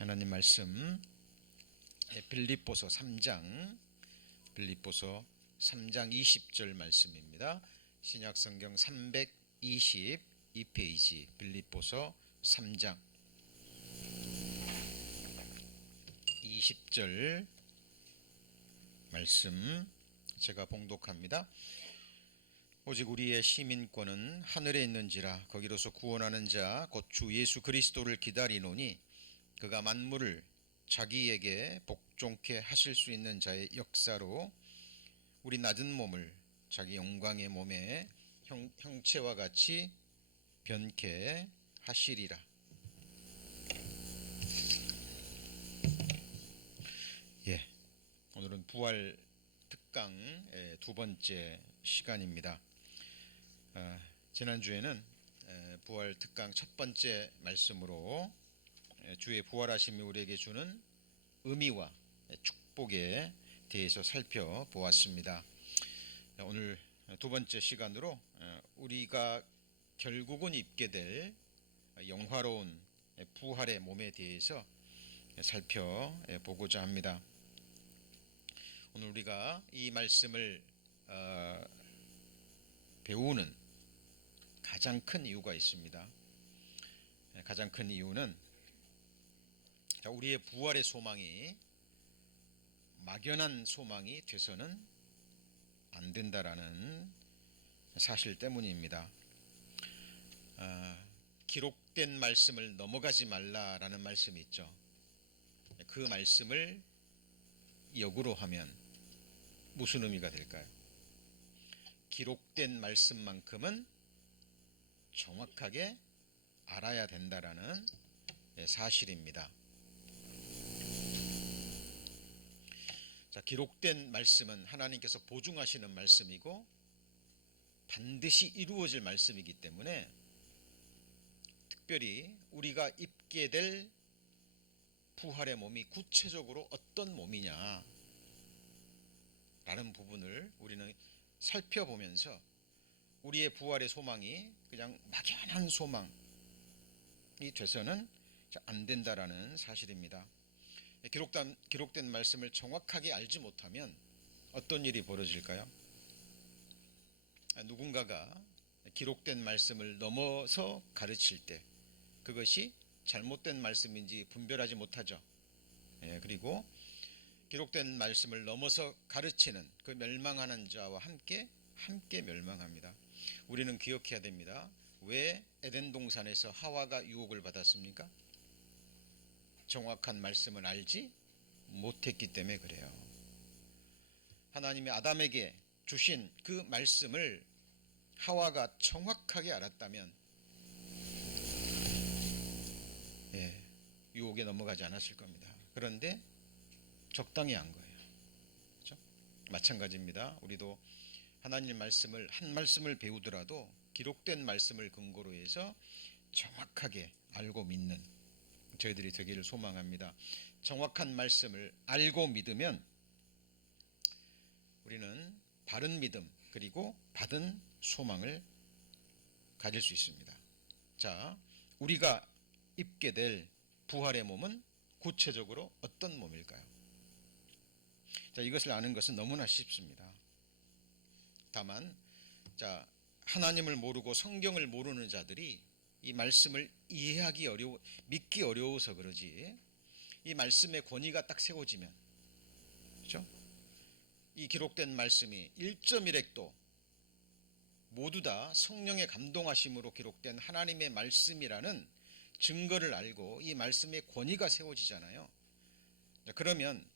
하나님 말씀 빌립보서 3장 20절 말씀입니다. 신약성경 322페이지 빌립보서 3장 20절 말씀 제가 봉독합니다. 오직 우리의 시민권은 하늘에 있는지라 거기로서 구원하는 자 곧 주 예수 그리스도를 기다리노니 그가 만물을 자기에게 복종케 하실 수 있는 자의 역사로 우리 낮은 몸을 자기 영광의 몸의 형체와 같이 변케 하시리라. 오늘은 부활 특강의 두 번째 시간입니다. 지난주에는 부활 특강 첫 번째 말씀으로 주의 부활하심이 우리에게 주는 의미와 축복에 대해서 살펴보았습니다. 오늘 두 번째 시간으로 우리가 결국은 입게 될 영화로운 부활의 몸에 대해서 살펴보고자 합니다. 오늘 우리가 이 말씀을 배우는 가장 큰 이유가 있습니다. 가장 큰 이유는 우리의 부활의 소망이 막연한 소망이 돼서는 안 된다라는 사실 때문입니다. 기록된 말씀을 넘어가지 말라라는 말씀이 있죠. 그 말씀을 역으로 하면 무슨 의미가 될까요? 기록된 말씀만큼은 정확하게 알아야 된다라는 사실입니다. 자, 기록된 말씀은 하나님께서 보증하시는 말씀이고 반드시 이루어질 말씀이기 때문에 특별히 우리가 입게 될 부활의 몸이 구체적으로 어떤 몸이냐 라는 부분을 우리는 살펴보면서 우리의 부활의 소망이 그냥 막연한 소망이 돼서는 안 된다라는 사실입니다. 기록된 말씀을 정확하게 알지 못하면 어떤 일이 벌어질까요? 누군가가 기록된 말씀을 넘어서 가르칠 때 그것이 잘못된 말씀인지 분별하지 못하죠. 그리고 기록된 말씀을 넘어서 가르치는 그 멸망하는 자와 함께 멸망합니다. 우리는 기억해야 됩니다. 왜 에덴 동산에서 하와가 유혹을 받았습니까? 정확한 말씀을 알지 못했기 때문에 그래요. 하나님이 아담에게 주신 그 말씀을 하와가 정확하게 알았다면 유혹에 넘어가지 않았을 겁니다. 그런데 적당히 한 거예요. 그렇죠? 마찬가지입니다. 우리도 하나님 말씀을 한 말씀을 배우더라도 기록된 말씀을 근거로 해서 정확하게 알고 믿는 저희들이 되기를 소망합니다. 정확한 말씀을 알고 믿으면 우리는 바른 믿음 그리고 받은 소망을 가질 수 있습니다. 자, 우리가 입게 될 부활의 몸은 구체적으로 어떤 몸일까요? 자, 이것을 아는 것은 너무나 쉽습니다. 다만 하나님을 모르고 성경을 모르는 자들이 이 말씀을 믿기 어려워서 그러지, 이 말씀의 권위가 딱 세워지면, 그렇죠? 이 기록된 말씀이 1.1획도 모두 다 성령의 감동하심으로 기록된 하나님의 말씀이라는 증거를 알고 이 말씀의 권위가 세워지잖아요. 그러면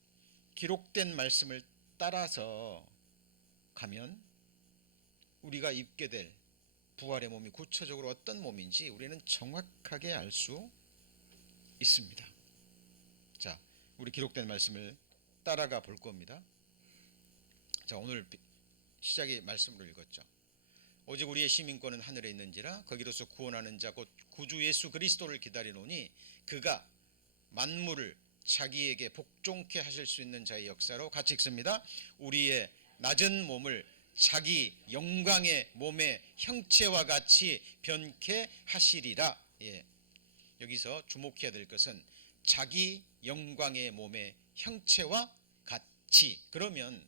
기록된 말씀을 따라서 가면 우리가 입게 될 부활의 몸이 구체적으로 어떤 몸인지 우리는 정확하게 알 수 있습니다. 자, 우리 기록된 말씀을 따라가 볼 겁니다. 자, 오늘 시작의 말씀으로 읽었죠. 오직 우리의 시민권은 하늘에 있는지라 거기로서 구원하는 자 곧 구주 예수 그리스도를 기다리노니 그가 만물을 자기에게 복종케 하실 수 있는 자의 역사로 같이 읽습니다. 우리의 낮은 몸을 자기 영광의 몸의 형체와 같이 변케 하시리라. 여기서 주목해야 될 것은 자기 영광의 몸의 형체와 같이. 그러면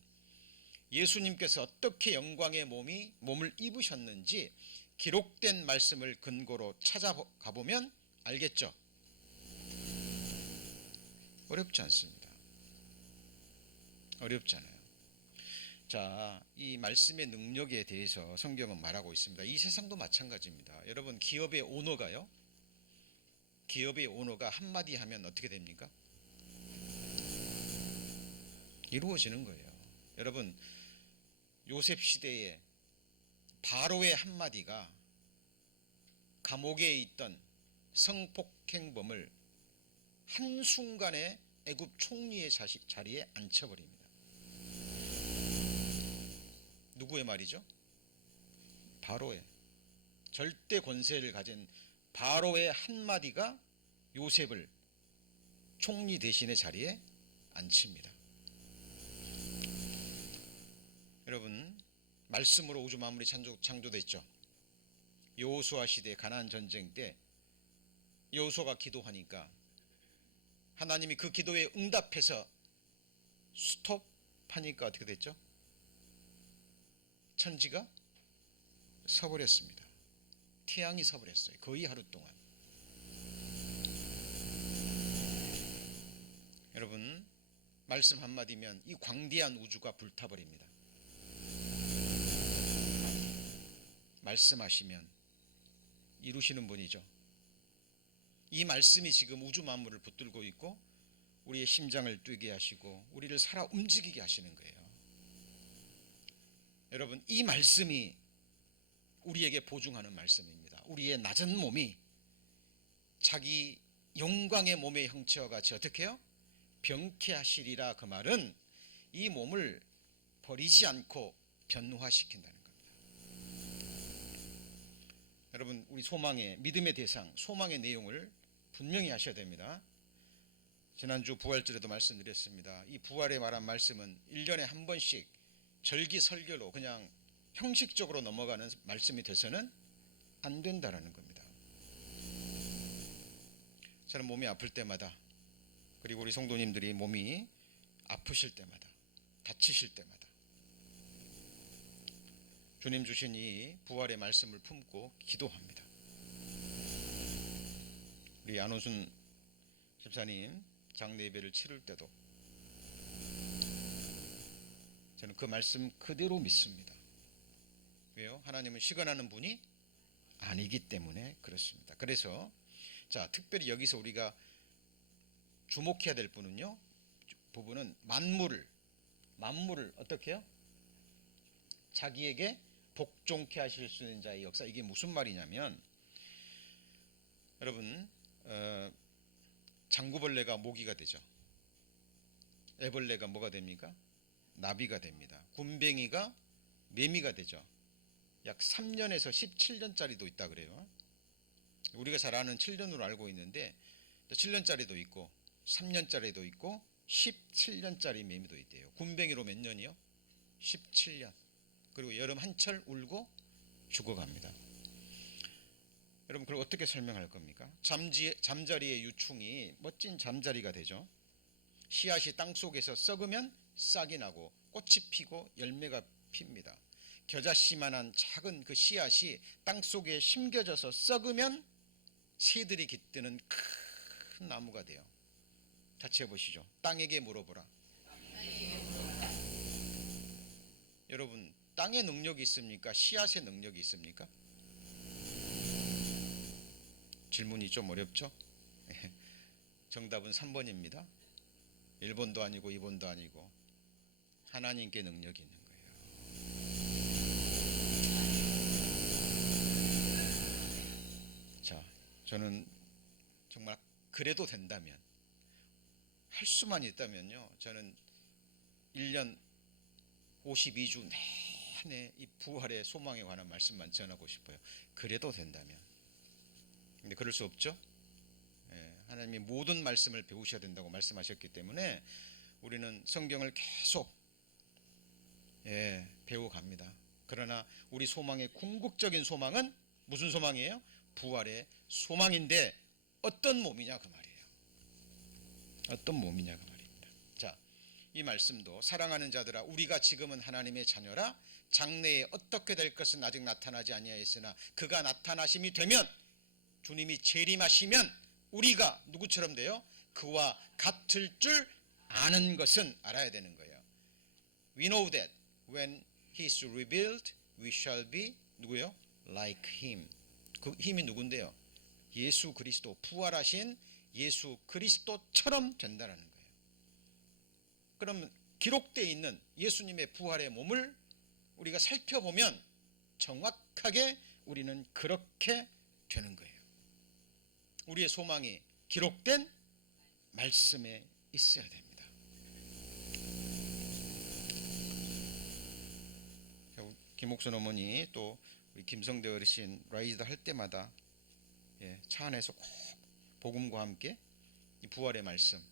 예수님께서 어떻게 영광의 몸을 입으셨는지 기록된 말씀을 근거로 찾아가 보면 알겠죠? 어렵지 않습니다. 어렵잖아요. 자, 이 말씀의 능력에 대해서 성경은 말하고 있습니다. 이 세상도 마찬가지입니다. 여러분, 기업의 오너가 한마디 하면 어떻게 됩니까? 이루어지는 거예요. 여러분, 요셉 시대에 바로의 한마디가 감옥에 있던 성폭행범을 한순간에 애굽 총리의 자리에 앉혀버립니다. 누구의 말이죠? 바로의, 절대 권세를 가진 바로의 한마디가 요셉을 총리 대신의 자리에 앉힙니다. 여러분, 말씀으로 우주 만물이 창조됐죠. 여호수아 시대 가나안 전쟁 때 여호수아가 기도하니까 하나님이 그 기도에 응답해서 스톱하니까 어떻게 됐죠? 천지가 서버렸습니다. 태양이 서버렸어요. 거의 하루 동안. 여러분, 말씀 한마디면 이 광대한 우주가 불타버립니다. 말씀하시면 이루시는 분이죠. 이 말씀이 지금 우주 만물을 붙들고 있고 우리의 심장을 뛰게 하시고 우리를 살아 움직이게 하시는 거예요. 여러분, 이 말씀이 우리에게 보증하는 말씀입니다. 우리의 낮은 몸이 자기 영광의 몸의 형체와 같이 어떻게 해요? 병쾌하시리라. 그 말은 이 몸을 버리지 않고 변화시킨다는 겁니다. 여러분, 우리 소망의 믿음의 대상, 소망의 내용을 분명히 하셔야 됩니다. 지난주 부활절에도 말씀드렸습니다. 이 부활에 말한 말씀은 1년에 한 번씩 절기 설교로 그냥 형식적으로 넘어가는 말씀이 돼서는 안 된다는 겁니다. 저는 몸이 아플 때마다, 그리고 우리 성도님들이 몸이 아프실 때마다, 다치실 때마다 주님 주신 이 부활의 말씀을 품고 기도합니다. 우리 안호순 집사님 장례 예배를 치를 때도 저는 그 말씀 그대로 믿습니다. 왜요? 하나님은 시건하는 분이 아니기 때문에 그렇습니다. 그래서 자, 특별히 여기서 우리가 주목해야 될 부분은 만물을 어떻게 해요? 자기에게 복종케 하실 수 있는 자의 역사. 이게 무슨 말이냐면, 여러분, 장구벌레가 모기가 되죠. 애벌레가 뭐가 됩니까? 나비가 됩니다. 굼벵이가 매미가 되죠. 약 3년에서 17년짜리도 있다 그래요. 우리가 잘 아는 7년으로 알고 있는데 7년짜리도 있고 3년짜리도 있고 17년짜리 매미도 있대요. 굼벵이로 몇 년이요? 17년. 그리고 여름 한철 울고 죽어갑니다. 여러분, 그걸 어떻게 설명할 겁니까? 잠자리의 유충이 멋진 잠자리가 되죠. 씨앗이 땅속에서 썩으면 싹이 나고 꽃이 피고 열매가 핍니다. 겨자씨만한 작은 그 씨앗이 땅속에 심겨져서 썩으면 새들이 깃드는 큰 나무가 돼요. 같이 해보시죠. 땅에게 물어보라. 여러분, 땅의 능력이 있습니까? 씨앗의 능력이 있습니까? 질문이 좀 어렵죠? 정답은 3번입니다. 1번도 아니고 2번도 아니고 하나님께 능력이 있는 거예요. 자, 저는 정말 그래도 된다면, 할 수만 있다면요, 저는 1년 52주 내내 이 부활의 소망에 관한 말씀만 전하고 싶어요. 그래도 된다면. 근데 그럴 수 없죠. 하나님이 모든 말씀을 배우셔야 된다고 말씀하셨기 때문에 우리는 성경을 계속 배워갑니다. 그러나 우리 소망의 궁극적인 소망은 무슨 소망이에요? 부활의 소망인데 어떤 몸이냐 그 말이에요. 어떤 몸이냐가 말입니다. 자, 이 말씀도 사랑하는 자들아 우리가 지금은 하나님의 자녀라 장래에 어떻게 될 것은 아직 나타나지 아니하였으나 그가 나타나심이 되면 주님이 재림하시면 우리가 누구처럼 돼요? 그와 같을 줄 아는 것은 알아야 되는 거예요. We know that when he is revealed we shall be 누구요? Like him. 그 힘이 누군데요? 예수 그리스도, 부활하신 예수 그리스도처럼 된다는 거예요. 그럼 기록되어 있는 예수님의 부활의 몸을 우리가 살펴보면 정확하게 우리는 그렇게 되는 거예요. 우리의 소망이 기록된 말씀에 있어야 됩니다. 김옥순 어머니 또 우리 김성대 어르신 라이즈 할 때마다 차 안에서 꼭 복음과 함께 이 부활의 말씀으로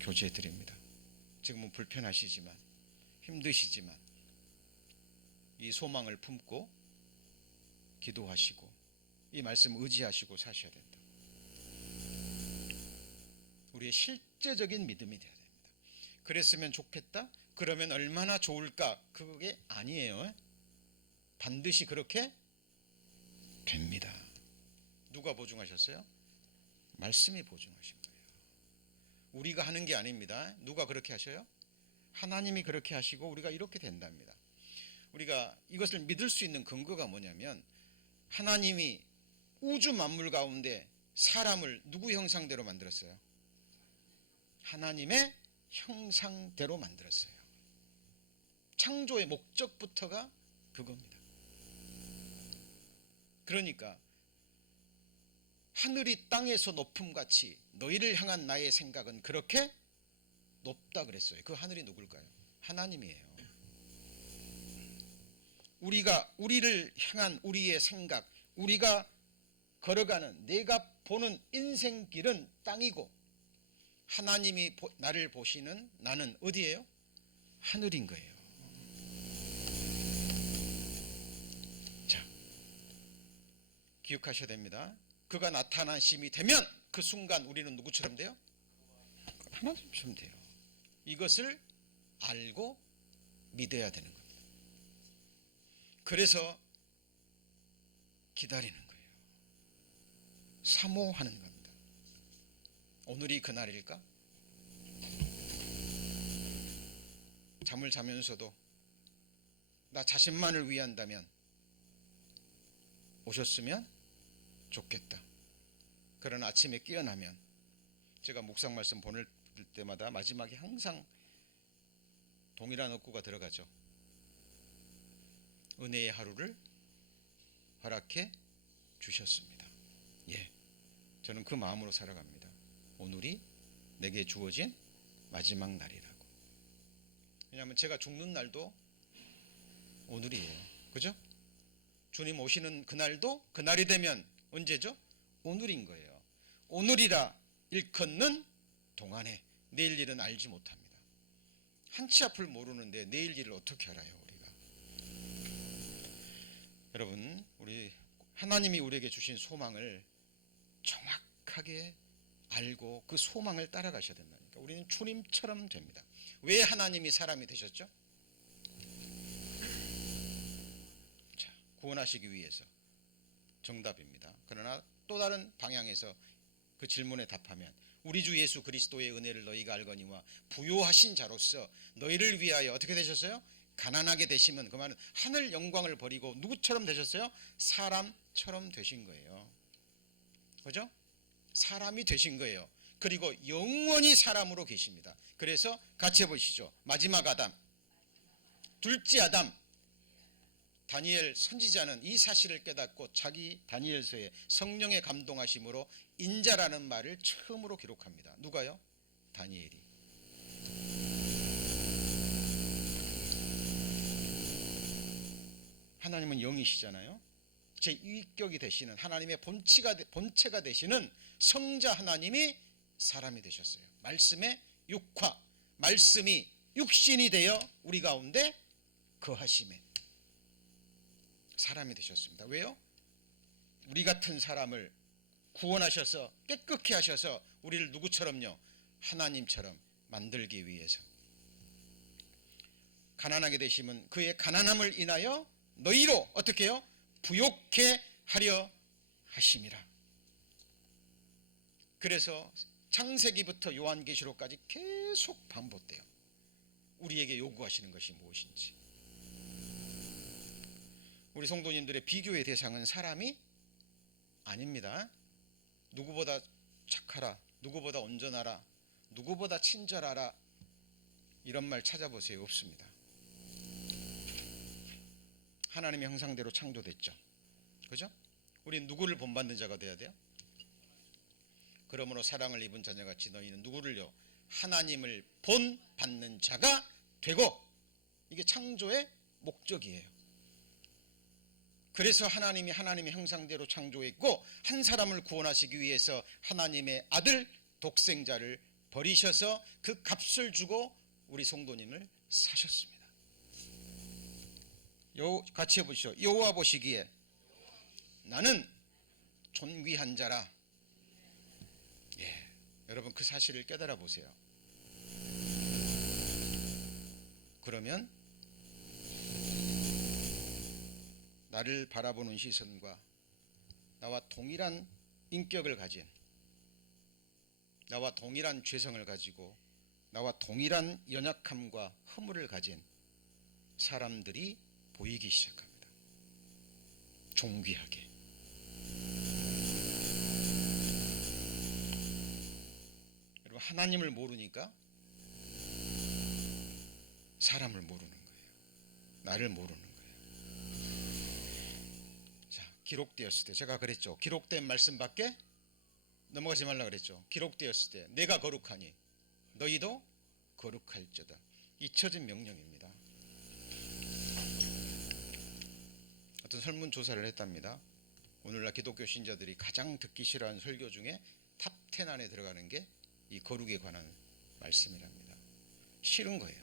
교제해 드립니다. 지금은 불편하시지만 힘드시지만 이 소망을 품고 기도하시고 이 말씀 의지하시고 사셔야 된다. 우리의 실제적인 믿음이 되어야 됩니다. 그랬으면 좋겠다. 그러면 얼마나 좋을까? 그게 아니에요. 반드시 그렇게 됩니다. 누가 보증하셨어요? 말씀이 보증하신 거예요. 우리가 하는 게 아닙니다. 누가 그렇게 하셔요? 하나님이 그렇게 하시고 우리가 이렇게 된답니다. 우리가 이것을 믿을 수 있는 근거가 뭐냐면 하나님이 우주 만물 가운데 사람을 누구 형상대로 만들었어요? 하나님의 형상대로 만들었어요. 창조의 목적부터가 그겁니다. 그러니까 하늘이 땅에서 높음같이 너희를 향한 나의 생각은 그렇게 높다 그랬어요. 그 하늘이 누굴까요? 하나님이에요. 우리를 향한 우리의 생각, 우리가 걸어가는 내가 보는 인생길은 땅이고 하나님이 나를 보시는 나는 어디예요? 하늘인 거예요. 자, 기억하셔야 됩니다. 그가 나타나심이 되면 그 순간 우리는 누구처럼 돼요? 하나님처럼 돼요. 이것을 알고 믿어야 되는 겁니다. 그래서 기다리는 거예요. 사모하는 겁니다. 오늘이 그날일까? 잠을 자면서도 나 자신만을 위한다면 오셨으면 좋겠다. 그러나 아침에 깨어나면 제가 묵상 말씀 보낼 때마다 마지막에 항상 동일한 어구가 들어가죠. 은혜의 하루를 허락해 주셨습니다. 저는 그 마음으로 살아갑니다. 오늘이 내게 주어진 마지막 날이라고. 왜냐하면 제가 죽는 날도 오늘이에요. 그죠? 주님 오시는 그날도 그날이 되면 언제죠? 오늘인 거예요. 오늘이라 일컫는 동안에 내일 일은 알지 못합니다. 한치 앞을 모르는데 내일 일을 어떻게 알아요, 우리가? 여러분, 우리 하나님이 우리에게 주신 소망을 정확하게 알고 그 소망을 따라가셔야 된다니까. 우리는 주님처럼 됩니다. 왜 하나님이 사람이 되셨죠? 자, 구원하시기 위해서. 정답입니다. 그러나 또 다른 방향에서 그 질문에 답하면 우리 주 예수 그리스도의 은혜를 너희가 알거니와 부요하신 자로서 너희를 위하여 어떻게 되셨어요? 가난하게 되시면 그 말은 하늘 영광을 버리고 누구처럼 되셨어요? 사람처럼 되신 거예요. 그죠? 사람이 되신 거예요. 그리고 영원히 사람으로 계십니다. 그래서 같이 해보시죠. 마지막 아담, 둘째 아담. 다니엘 선지자는 이 사실을 깨닫고 자기 다니엘서에 성령의 감동하심으로 인자라는 말을 처음으로 기록합니다. 누가요? 다니엘이. 하나님은 영이시잖아요. 제2격이 되시는 하나님의 본체가 되시는 성자 하나님이 사람이 되셨어요. 말씀의 육화, 말씀이 육신이 되어 우리 가운데 거하심에 사람이 되셨습니다. 왜요? 우리 같은 사람을 구원하셔서 깨끗게 하셔서 우리를 누구처럼요? 하나님처럼 만들기 위해서. 가난하게 되시면 그의 가난함을 인하여 너희로 어떻게 해요? 부욕해 하려 하심이라. 그래서 창세기부터 요한계시록까지 계속 반복돼요. 우리에게 요구하시는 것이 무엇인지. 우리 성도님들의 비교의 대상은 사람이 아닙니다. 누구보다 착하라, 누구보다 온전하라, 누구보다 친절하라, 이런 말 찾아보세요. 없습니다. 하나님의 형상대로 창조됐죠. 그죠? 우린 누구를 본받는 자가 돼야 돼요? 그러므로 사랑을 입은 자녀같이 너희는 누구를요? 하나님을 본받는 자가 되고, 이게 창조의 목적이에요. 그래서 하나님이 하나님의 형상대로 창조했고, 한 사람을 구원하시기 위해서 하나님의 아들 독생자를 버리셔서 그 값을 주고 우리 성도님을 사셨습니다. 같이 해보시죠. 여호와 보시기에 나는 존귀한 자라. 예, 여러분 그 사실을 깨달아 보세요. 그러면 나를 바라보는 시선과 나와 동일한 인격을 가진, 나와 동일한 죄성을 가지고 나와 동일한 연약함과 허물을 가진 사람들이 보이기 시작합니다. 존귀하게. 여러분 하나님을 모르니까 사람을 모르는 거예요. 나를 모르는 거예요. 자, 기록되었을 때 제가 그랬죠. 기록된 말씀밖에 넘어가지 말라 그랬죠. 기록되었을 때 내가 거룩하니 너희도 거룩할지어다. 잊혀진 명령입니다. 어떤 설문조사를 했답니다. 오늘날 기독교 신자들이 가장 듣기 싫어하는 설교 중에 탑 10 안에 들어가는 게 이 거룩에 관한 말씀이랍니다. 싫은 거예요.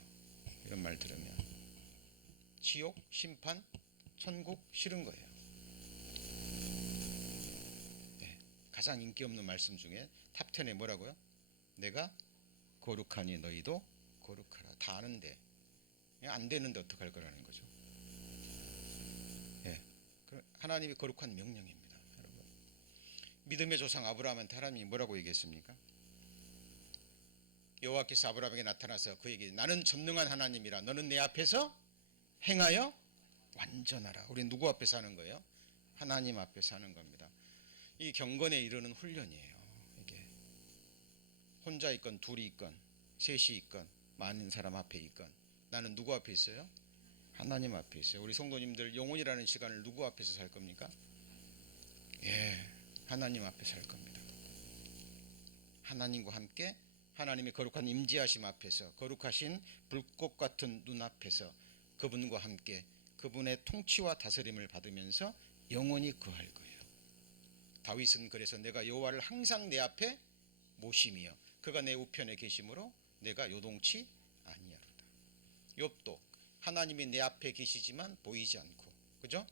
이런 말 들으면 지옥, 심판, 천국 싫은 거예요. 네, 가장 인기 없는 말씀 중에 탑 10에 뭐라고요? 내가 거룩하니 너희도 거룩하라. 다 아는데 안 되는데 어떡할 거라는 거죠. 예, 하나님이 거룩한 명령입니다. 여러분, 믿음의 조상 아브라함한테 하나님이 뭐라고 얘기했습니까? 여호와께서 아브라함에게 나타나서 그에게 나는 전능한 하나님이라 너는 내 앞에서 행하여 완전하라. 우리 누구 앞에서 하는 거예요? 하나님 앞에서 하는 겁니다. 이 경건에 이르는 훈련이에요. 이게 혼자 있건 둘이 있건 셋이 있건 많은 사람 앞에 있건 나는 누구 앞에 있어요? 하나님 앞에 있어요. 우리 성도님들 영혼이라는 시간을 누구 앞에서 살 겁니까? 예, 하나님 앞에 살 겁니다. 하나님과 함께 하나님의 거룩한 임재하심 앞에서, 거룩하신 불꽃 같은 눈 앞에서 그분과 함께 그분의 통치와 다스림을 받으면서 영원히 거할 거예요. 다윗은 그래서 내가 여호와를 항상 내 앞에 모심이여 그가 내 우편에 계심으로 내가 요동치 아니하로다. 욥도 하나님이 내 앞에 계시지만 보이지 않고, 그죠?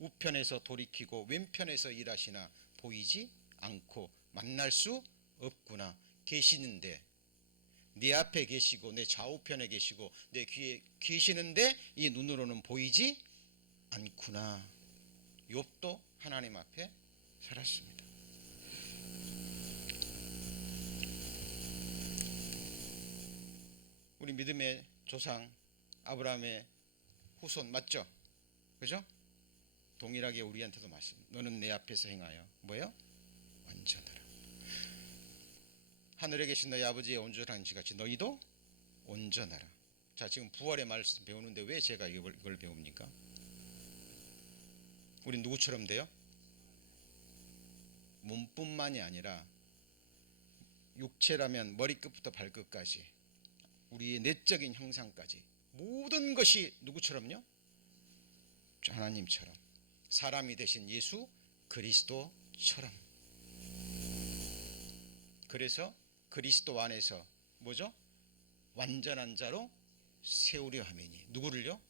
우편에서 돌이키고 왼편에서 일하시나 보이지 않고 만날 수 없구나. 계시는데, 내 앞에 계시고 내 좌우편에 계시고 내 귀에 계시는데 이 눈으로는 보이지 않구나. 욥도 하나님 앞에 살았습니다. 우리 믿음의 조상 아브라함의 후손 맞죠? 그죠? 동일하게 우리한테도 맞습니다. 너는 내 앞에서 행하여 뭐예요? 완전하라. 하늘에 계신 너희 아버지의 온전한 지같이 너희도 온전하라. 자, 지금 부활의 말씀 배우는데 왜 제가 이걸 배웁니까? 우린 누구처럼 돼요? 몸뿐만이 아니라 육체라면 머리끝부터 발끝까지 우리의 내적인 형상까지 모든 것이 누구처럼요? 하나님처럼, 사람이 되신 예수 그리스도처럼. 그래서 그리스도 안에서 뭐죠? 완전한 자로 세우려 함이니. 누구를요?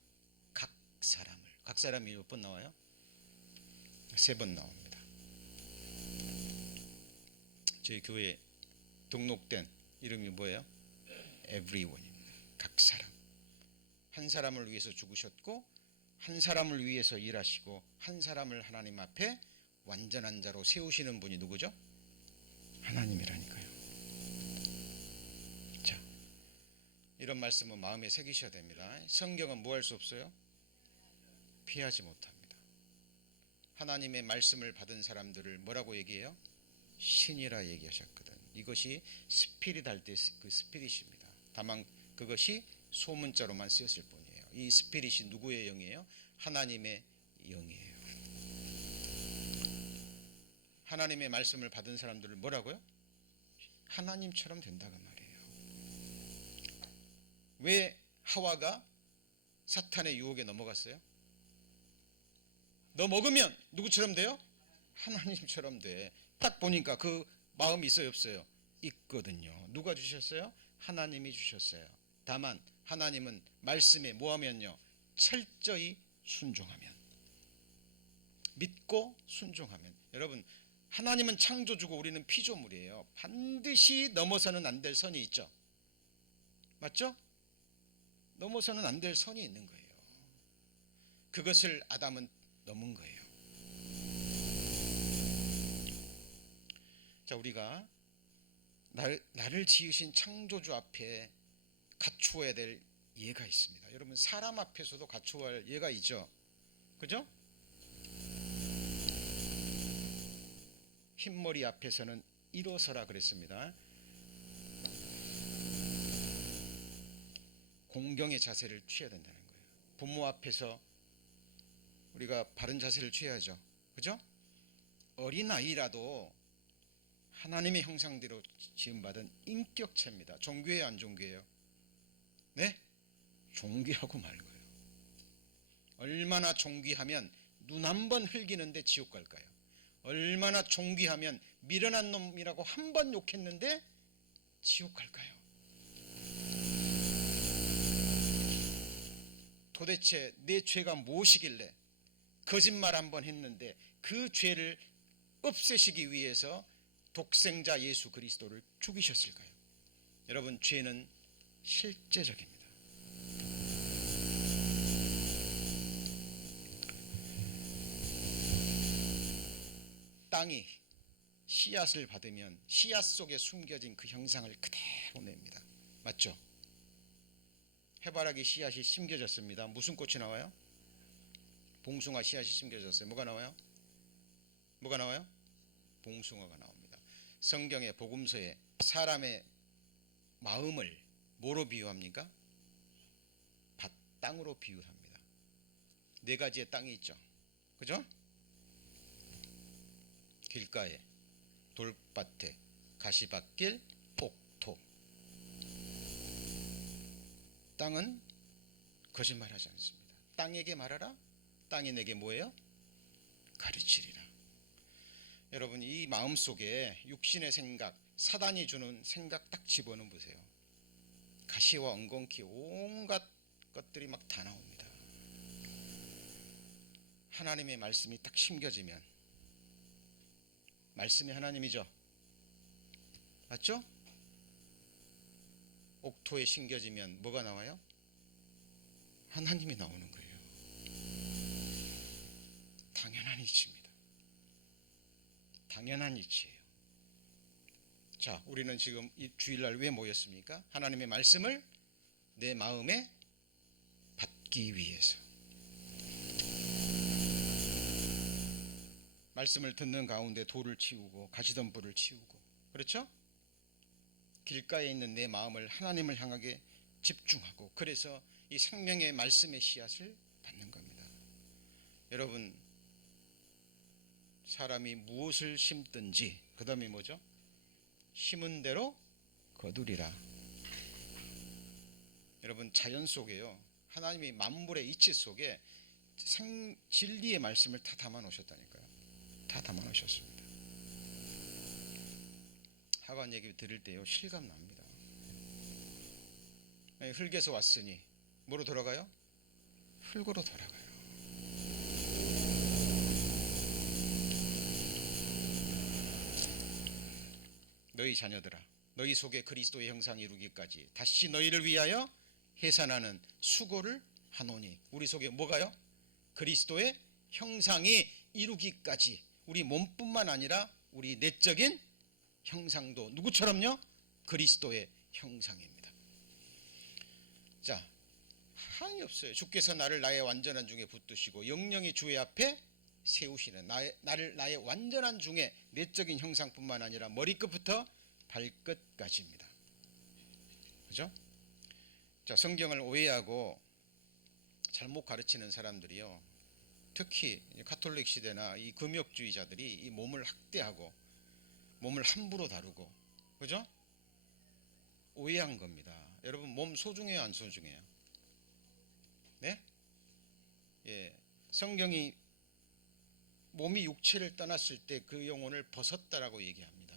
각 사람을. 각 사람이 몇 번 나와요? 3번 나옵니다. 저희 교회에 등록된 이름이 뭐예요? Everyone입니다. 각 사람. 한 사람을 위해서 죽으셨고 한 사람을 위해서 일하시고 한 사람을 하나님 앞에 완전한 자로 세우시는 분이 누구죠? 하나님이라니까요. 자, 이런 말씀은 마음에 새기셔야 됩니다. 성경은 뭐 할 수 없어요? 피하지 못합니다. 하나님의 말씀을 받은 사람들을 뭐라고 얘기해요? 신이라 얘기하셨거든. 이것이 스피릿 할 때 그 스피릿입니다. 다만 그것이 소문자로만 쓰였을 뿐이에요. 이 스피릿이 누구의 영이에요? 하나님의 영이에요. 하나님의 말씀을 받은 사람들을 뭐라고요? 하나님처럼 된다고 말이에요. 왜 하와가 사탄의 유혹에 넘어갔어요? 너 먹으면 누구처럼 돼요? 하나님처럼 돼. 딱 보니까 그 마음이 있어요, 없어요? 있거든요. 누가 주셨어요? 하나님이 주셨어요. 다만 하나님은 말씀에 뭐하면요? 철저히 순종하면, 믿고 순종하면. 여러분, 하나님은 창조주고 우리는 피조물이에요. 반드시 넘어서는 안 될 선이 있죠. 맞죠? 넘어서는 안 될 선이 있는 거예요. 그것을 아담은 넘은 거예요. 자, 우리가 나를 지으신 창조주 앞에 갖추어야 될 예가 있습니다. 여러분, 사람 앞에서도 갖추어야 할 예가 있죠. 그죠? 흰머리 앞에서는 일어서라 그랬습니다. 공경의 자세를 취해야 된다는 거예요. 부모 앞에서 우리가 바른 자세를 취해야죠. 그죠? 어린아이라도 하나님의 형상대로 지음받은 인격체입니다. 존귀해요, 안 존귀해요? 네? 존귀하고 말고요. 얼마나 존귀하면 눈 한 번 흘기는데 지옥 갈까요? 얼마나 존귀하면 미련한 놈이라고 한 번 욕했는데 지옥 갈까요? 도대체 내 죄가 무엇이길래 거짓말 한 번 했는데 그 죄를 없애시기 위해서 독생자 예수 그리스도를 죽이셨을까요? 여러분, 죄는 실제적입니다. 땅이 씨앗을 받으면 씨앗 속에 숨겨진 그 형상을 그대로 냅니다. 맞죠? 해바라기 씨앗이 심겨졌습니다. 무슨 꽃이 나와요? 봉숭아 씨앗이 심겨졌어요. 뭐가 나와요? 뭐가 나와요? 봉숭아가 나옵니다. 성경의 복음서에 사람의 마음을 뭐로 비유합니까? 밭, 땅으로 비유합니다. 네 가지의 땅이 있죠. 그죠? 길가에, 돌밭에, 가시밭길, 옥토. 땅은 거짓말하지 않습니다. 땅에게 말하라. 땅이 내게 뭐예요? 가르치리라. 여러분, 이 마음속에 육신의 생각, 사단이 주는 생각 딱 집어넣어 보세요. 가시와 엉겅퀴 온갖 것들이 막 다 나옵니다. 하나님의 말씀이 딱 심겨지면, 말씀이 하나님이죠. 맞죠? 옥토에 심겨지면 뭐가 나와요? 하나님이 나오는 거예요. 당연한 이치입니다. 당연한 이치예요. 자, 우리는 지금 이 주일날 왜 모였습니까? 하나님의 말씀을 내 마음에 받기 위해서. 말씀을 듣는 가운데 돌을 치우고 가시덤불을 치우고, 그렇죠? 길가에 있는 내 마음을 하나님을 향하게 집중하고, 그래서 이 생명의 말씀의 씨앗을 받는 겁니다. 여러분, 사람이 무엇을 심든지 그 다음에 뭐죠? 심은 대로 거두리라. 여러분, 자연 속에요, 하나님이 만물의 이치 속에 진리의 말씀을 다 담아 놓으셨다니까요. 다 담아 놓으셨습니다. 하관 얘기 들을 때요, 실감 납니다. 흙에서 왔으니 뭐로 돌아가요? 흙으로 돌아가요. 너희 자녀들아, 너희 속에 그리스도의 형상이 이루기까지 다시 너희를 위하여 해산하는 수고를 하노니. 우리 속에 뭐가요? 그리스도의 형상이 이루기까지. 우리 몸뿐만 아니라 우리 내적인 형상도 누구처럼요? 그리스도의 형상입니다. 자, 한이 없어요. 주께서 나를 나의 완전한 중에 붙드시고 영영이 주의 앞에 세우시는, 나를 나의 완전한 중에 내적인 형상뿐만 아니라 머리끝부터 발끝까지입니다. 그죠? 자, 성경을 오해하고 잘못 가르치는 사람들이요, 특히 가톨릭 시대나 이 금욕주의자들이 이 몸을 학대하고 몸을 함부로 다루고, 그죠? 오해한 겁니다. 여러분, 몸 소중해요, 안 소중해요? 네? 예. 성경이 몸이 육체를 떠났을 때 그 영혼을 벗었다라고 얘기합니다.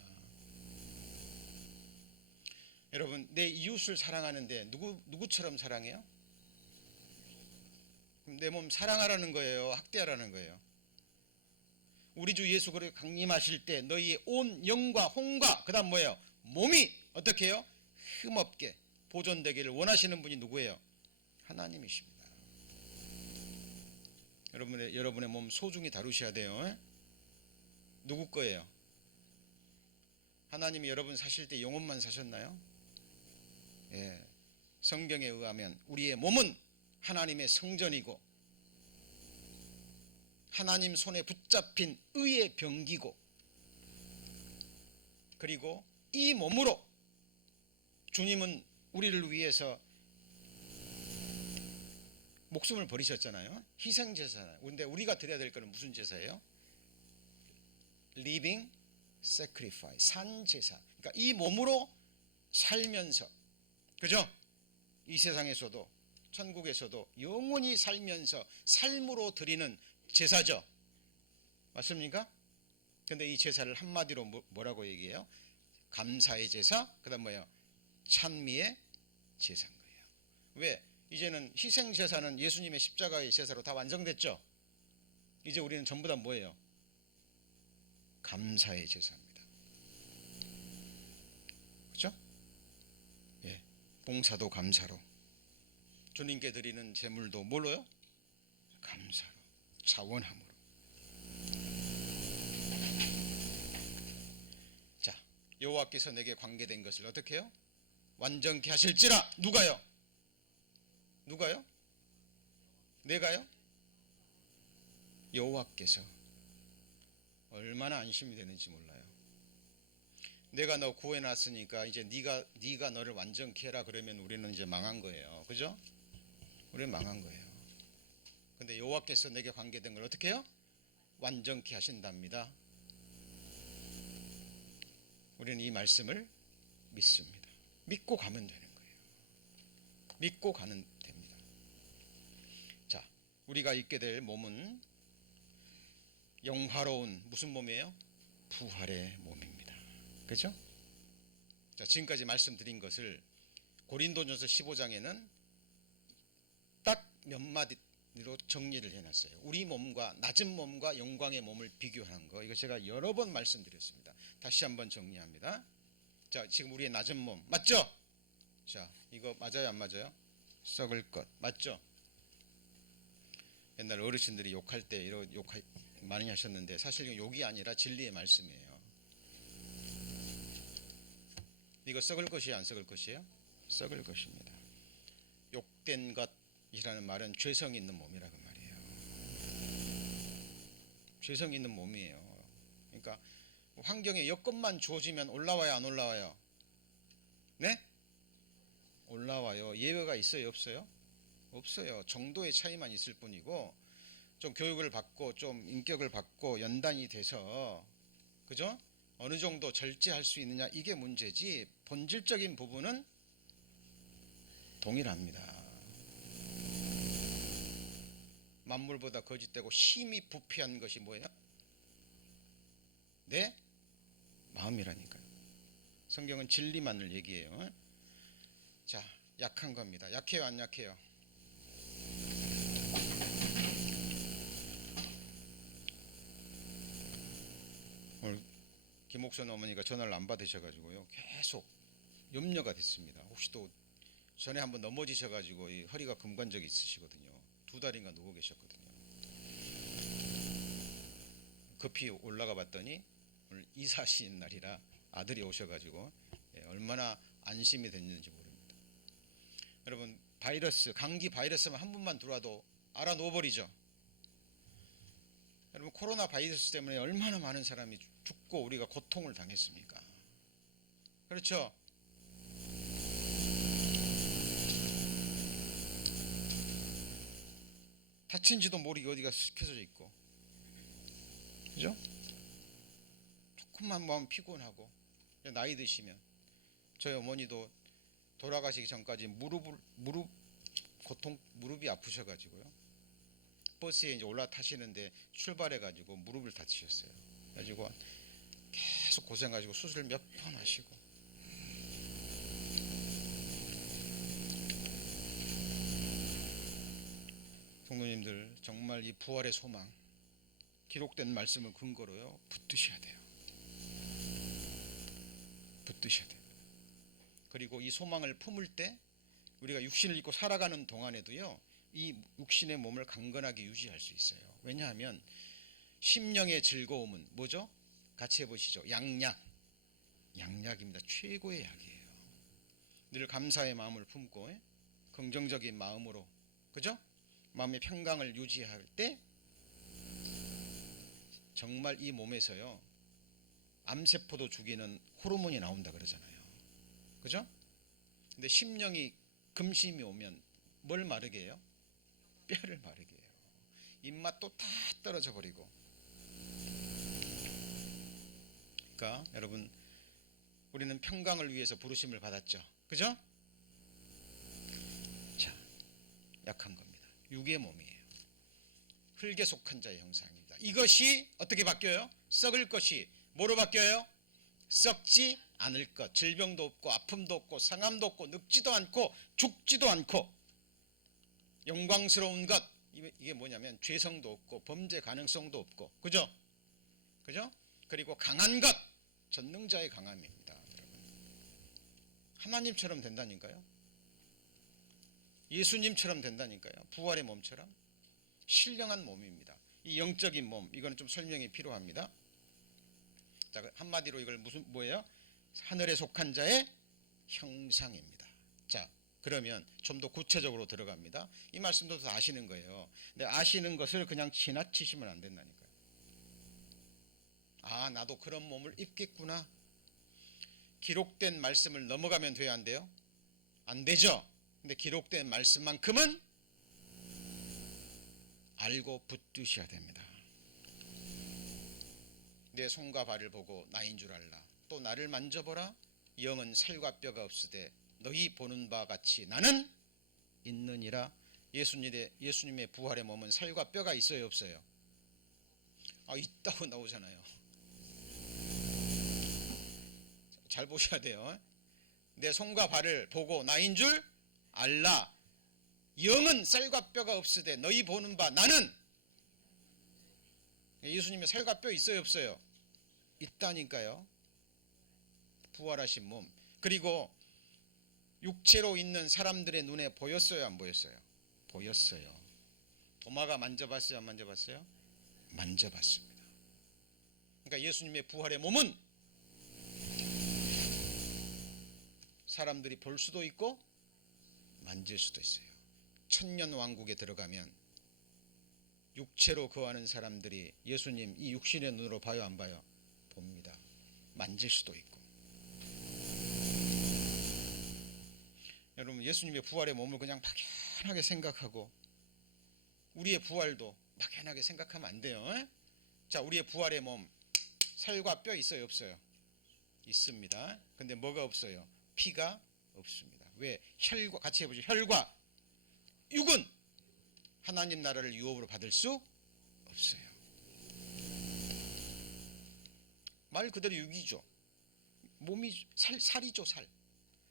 여러분, 내 이웃을 사랑하는데 누구처럼 사랑해요? 내 몸 사랑하라는 거예요, 학대하라는 거예요? 우리 주 예수 그리스도 강림하실 때 너희의 온 영과 혼과 그다음 뭐예요? 몸이 어떻게 해요? 흠없게 보존되기를 원하시는 분이 누구예요? 하나님이십니다. 여러분의 몸 소중히 다루셔야 돼요. 누구 거예요? 하나님이 여러분 사실 때 영혼만 사셨나요? 예. 성경에 의하면 우리의 몸은 하나님의 성전이고 하나님 손에 붙잡힌 의의 병기고, 그리고 이 몸으로 주님은 우리를 위해서 목숨을 버리셨잖아요. 희생제사잖아요. 근데 우리가 드려야 될 것은 무슨 제사예요? Living Sacrifice, 산제사. 그러니까 이 몸으로 살면서, 그죠? 이 세상에서도 천국에서도 영원히 살면서 삶으로 드리는 제사죠. 맞습니까? 근데 이 제사를 한마디로 뭐라고 얘기해요? 감사의 제사, 그 다음 뭐예요? 찬미의 제사인 거예요. 왜? 이제는 희생 제사는 예수님의 십자가의 제사로 다 완성됐죠. 이제 우리는 전부 다 뭐예요? 감사의 제사입니다. 그렇죠? 예, 봉사도 감사로, 주님께 드리는 제물도 뭘로요? 감사로, 자원함으로. 자, 여호와께서 내게 관계된 것을 어떻게 해요? 완전케 하실지라. 누가요? 누가요? 내가요? 여호와께서. 얼마나 안심이 되는지 몰라요. 내가 너 구해놨으니까 이제 네가 너를 완전케 해라 그러면 우리는 이제 망한 거예요. 그죠? 우리는 망한 거예요. 근데 여호와께서 내게 관계된 걸 어떻게 해요? 완전케 하신답니다. 우리는 이 말씀을 믿습니다. 믿고 가면 되는 거예요. 믿고 가면 됩니다. 자, 우리가 입게 될 몸은 영화로운 무슨 몸이에요? 부활의 몸입니다. 그렇죠? 자, 지금까지 말씀드린 것을 고린도전서 15장에는 딱 몇 마디로 정리를 해놨어요. 우리 몸과 낮은 몸과 영광의 몸을 비교하는 거, 이거 제가 여러 번 말씀드렸습니다. 다시 한번 정리합니다. 자, 지금 우리의 낮은 몸 맞죠? 자, 이거 맞아요, 안 맞아요? 썩을 것 맞죠? 옛날 어르신들이 욕할 때 이런 욕 많이 하셨는데 사실 욕이 아니라 진리의 말씀이에요. 이거 썩을 것이에요, 안 썩을 것이에요? 썩을 것입니다. 욕된 것이라는 말은 죄성 있는 몸이라고 말이에요. 죄성 있는 몸이에요. 그러니까 환경에 여건만 주어지면 올라와요, 안 올라와요? 네? 올라와요. 예외가 있어요, 없어요? 없어요. 정도의 차이만 있을 뿐이고, 좀 교육을 받고 좀 인격을 받고 연단이 돼서, 그죠? 어느 정도 절제할 수 있느냐, 이게 문제지 본질적인 부분은 동일합니다. 만물보다 거짓되고 심히 부패한 것이 뭐예요? 내 마음이라니까요. 성경은 진리만을 얘기해요. 자, 약한 겁니다. 약해요, 안 약해요? 오늘 김 목사님 어머니가 전화를 안 받으셔가지고요 계속 염려가 됐습니다. 혹시 또 전에 한번 넘어지셔가지고 이 허리가 금관적이 있으시거든요. 2달인가 누워 계셨거든요. 급히 올라가 봤더니 오늘 이사하시는 날이라 아들이 오셔가지고 얼마나 안심이 됐는지 모릅니다. 여러분 바이러스, 감기 바이러스만 한 번만 들어와도 알아놓아버리죠. 여러분 코로나 바이러스 때문에 얼마나 많은 사람이 죽고 우리가 고통을 당했습니까? 그렇죠? 다친지도 모르게 어디가 스켜져 있고, 그죠? 조금만 마음 피곤하고, 나이 드시면 저희 어머니도 돌아가시기 전까지 무릎이 아프셔가지고요. 버스에 이제 올라타시는데 출발해가지고 무릎을 다치셨어요. 그래가지고 계속 고생하시고 수술 몇 번 하시고. 성도님들 정말 이 부활의 소망, 기록된 말씀을 근거로요 붙드셔야 돼요. 붙드셔야 돼요. 그리고 이 소망을 품을 때 우리가 육신을 입고 살아가는 동안에도요 이 육신의 몸을 강건하게 유지할 수 있어요. 왜냐하면 심령의 즐거움은 뭐죠? 같이 해보시죠. 양약입니다. 최고의 약이에요. 늘 감사의 마음을 품고 긍정적인 마음으로, 그죠? 마음의 평강을 유지할 때 정말 이 몸에서요 암세포도 죽이는 호르몬이 나온다 그러잖아요. 그죠? 근데 심령이 금심이 오면 뭘 마르게 해요? 뼈를 마르게 해요. 입맛도 다 떨어져 버리고. 그러니까 여러분 우리는 평강을 위해서 부르심을 받았죠. 그죠? 자, 약한 겁니다. 육의 몸이에요. 흙에 속한 자의 형상입니다. 이것이 어떻게 바뀌어요? 썩을 것이 뭐로 바뀌어요? 썩지 않을 것. 질병도 없고 아픔도 없고 상함도 없고 늙지도 않고 죽지도 않고 영광스러운 것. 이게 뭐냐면 죄성도 없고 범죄 가능성도 없고, 그죠? 그죠? 그리고 강한 것. 전능자의 강함입니다. 하나님처럼 된다니까요. 예수님처럼 된다니까요. 부활의 몸처럼 신령한 몸입니다. 이 영적인 몸, 이거는 좀 설명이 필요합니다. 자, 한마디로 이걸 뭐예요? 하늘에 속한 자의 형상입니다. 자, 그러면 좀 더 구체적으로 들어갑니다. 이 말씀도 다 아시는 거예요. 근데 아시는 것을 그냥 지나치시면 안 된다니까요. 아, 나도 그런 몸을 입겠구나. 기록된 말씀을 넘어가면 돼야 안 돼요? 안 되죠. 근데 기록된 말씀만큼은 알고 붙드셔야 됩니다. 내 손과 발을 보고 나인 줄 알라. 또 나를 만져보라. 영은 살과 뼈가 없으되 너희 보는 바 같이 나는 있느니라. 예수님의 부활의 몸은 살과 뼈가 있어요, 없어요? 아, 있다고 나오잖아요. 잘 보셔야 돼요. 내 손과 발을 보고 나인 줄 알라. 영은 쌀과 뼈가 없으되 너희 보는 바 나는. 예수님의 살과 뼈 있어요, 없어요? 있다니까요. 부활하신 몸. 그리고 육체로 있는 사람들의 눈에 보였어요, 안 보였어요? 보였어요. 도마가 만져봤어요, 안 만져봤어요? 만져봤습니다. 그러니까 예수님의 부활의 몸은 사람들이 볼 수도 있고 만질 수도 있어요. 천년 왕국에 들어가면 육체로 거하는 사람들이 예수님 이 육신의 눈으로 봐요, 안 봐요? 봅니다. 만질 수도 있고. 여러분 예수님의 부활의 몸을 그냥 막연하게 생각하고 우리의 부활도 막연하게 생각하면 안 돼요. 자, 우리의 부활의 몸 살과 뼈 있어요, 없어요? 있습니다. 근데 뭐가 없어요? 피가 없습니다. 왜? 혈과 같이 해보죠. 혈과 육은 하나님 나라를 유업으로 받을 수 없어요. 말 그대로 육이죠. 몸이 살이죠,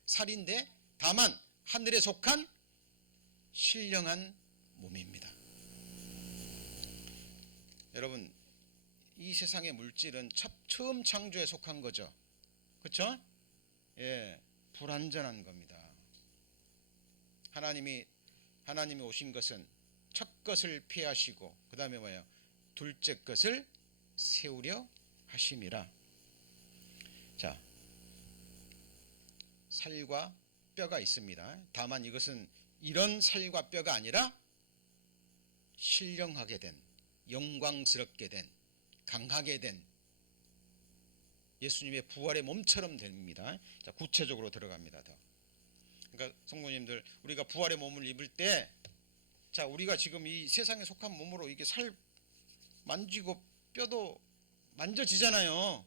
살인데 다만 하늘에 속한 신령한 몸입니다. 여러분 이 세상의 물질은 처음 창조에 속한 거죠. 그렇죠? 예, 불완전한 겁니다. 하나님이 오신 것은 첫 것을 폐하시고 그 다음에 뭐예요? 둘째 것을 세우려 하심이라. 자, 살과 뼈가 있습니다. 다만 이것은 이런 살과 뼈가 아니라 신령하게 된, 영광스럽게 된, 강하게 된 예수님의 부활의 몸처럼 됩니다. 자, 구체적으로 들어갑니다. 더. 그러니까 성도님들, 우리가 부활의 몸을 입을 때, 자, 우리가 지금 이 세상에 속한 몸으로 이게 살 만지고 뼈도 만져지잖아요.